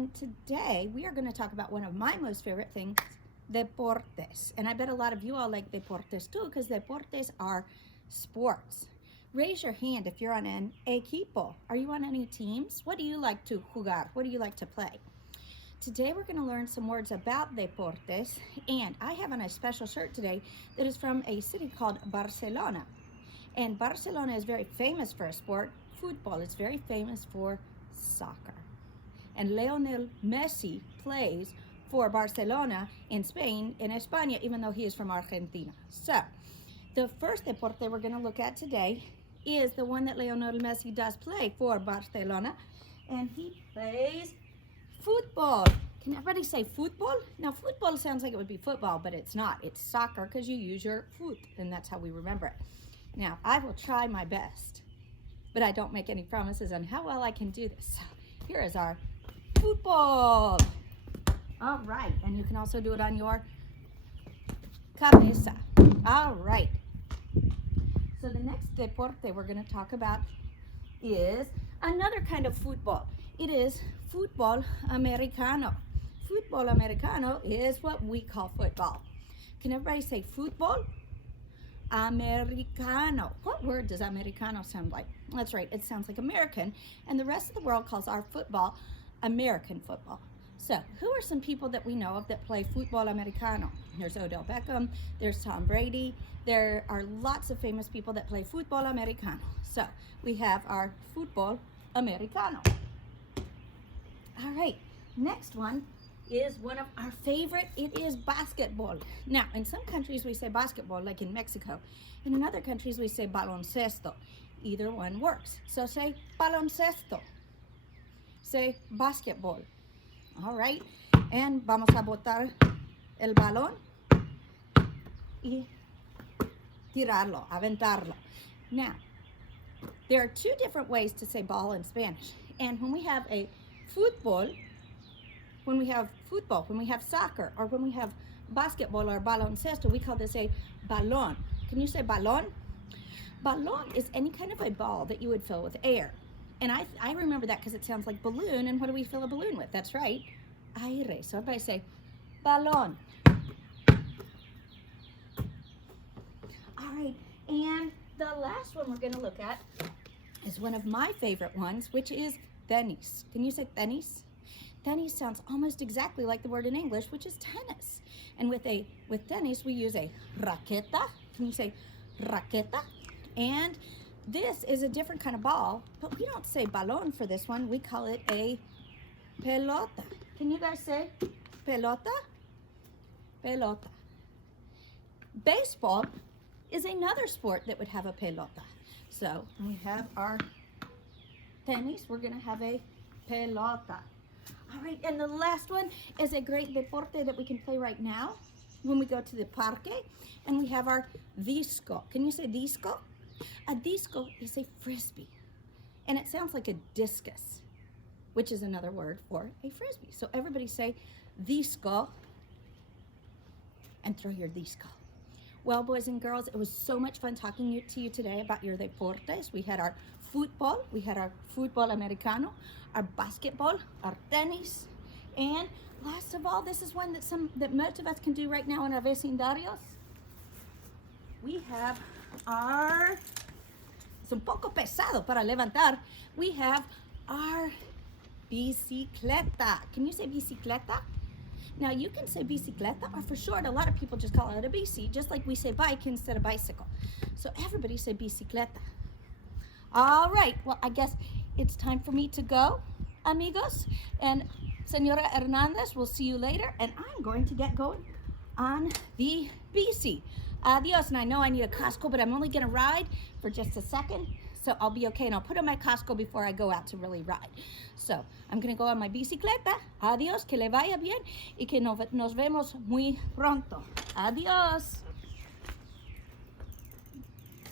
And today we are going to talk about one of my most favorite things, deportes. And I bet a lot of you all like deportes too, because deportes are sports. Raise your hand if you're on an equipo. Are you on any teams? What do you like to jugar? What do you like to play? Today we're going to learn some words about deportes, and I have on a special shirt today that is from a city called Barcelona. And Barcelona is very famous for a sport, football. It's very famous for soccer. And Lionel Messi plays for Barcelona in Spain, in España, even though he is from Argentina. So, the first deporte we're going to look at today is the one that Lionel Messi does play for Barcelona, and he plays football. Can everybody say football? Now, football sounds like it would be football, but it's not. It's soccer because you use your foot, and that's how we remember it. Now, I will try my best, but I don't make any promises on how well I can do this. So, here is our football. All right, and you can also do it on your cabeza. All right. So the next deporte we're going to talk about is another kind of football. It is football americano. Football americano is what we call football. Can everybody say football americano? What word does americano sound like? That's right, it sounds like American, and the rest of the world calls our football American football. So, who are some people that we know of that play football americano? There's Odell Beckham, there's Tom Brady, there are lots of famous people that play football americano. So, we have our football americano. All right, next one is one of our favorite. It is basketball. Now, in some countries we say basketball, like in Mexico, and in other countries we say baloncesto. Either one works. So say baloncesto. Say basketball. All right, and vamos a botar el balón y tirarlo, aventarlo. Now, there are two different ways to say ball in Spanish. And when we have a football, when we have soccer, or when we have basketball or baloncesto, we call this a balón. Can you say balón? Balón is any kind of a ball that you would fill with air. And I remember that because it sounds like balloon, and what do we fill a balloon with? That's right, aire. So everybody say, balón. All right, and the last one we're going to look at is one of my favorite ones, which is tenis. Can you say tenis? Tenis sounds almost exactly like the word in English, which is tennis. And with tennis, we use a raqueta. Can you say raqueta? And this is a different kind of ball, but we don't say balón for this one. We call it a pelota. Can you guys say pelota? Pelota. Baseball is another sport that would have a pelota. So we have our tenis. We're going to have a pelota. All right, and the last one is a great deporte that we can play right now when we go to the parque, and we have our disco. Can you say disco? A disco is a frisbee, and it sounds like a discus, which is another word for a frisbee. So everybody say disco and throw your disco. Well, boys and girls, it was so much fun talking to you today about your deportes. We had our football, we had our football americano, our basketball, our tennis, and last of all, this is one that most of us can do right now in our vecindarios. We have our, es un poco pesado para levantar, we have our bicicleta. Can you say bicicleta? Now, you can say bicicleta, or for short, a lot of people just call it a bici, just like we say bike instead of bicycle. So everybody say bicicleta. All right, well, I guess it's time for me to go, amigos. And Señora Hernandez, we'll see you later. And I'm going to get going on the bici. Adios. And I know I need a casco, but I'm only going to ride for just a second. So I'll be okay. And I'll put on my casco before I go out to really ride. So I'm going to go on my bicicleta. Adios. Que le vaya bien. Y que nos vemos muy pronto. Adios.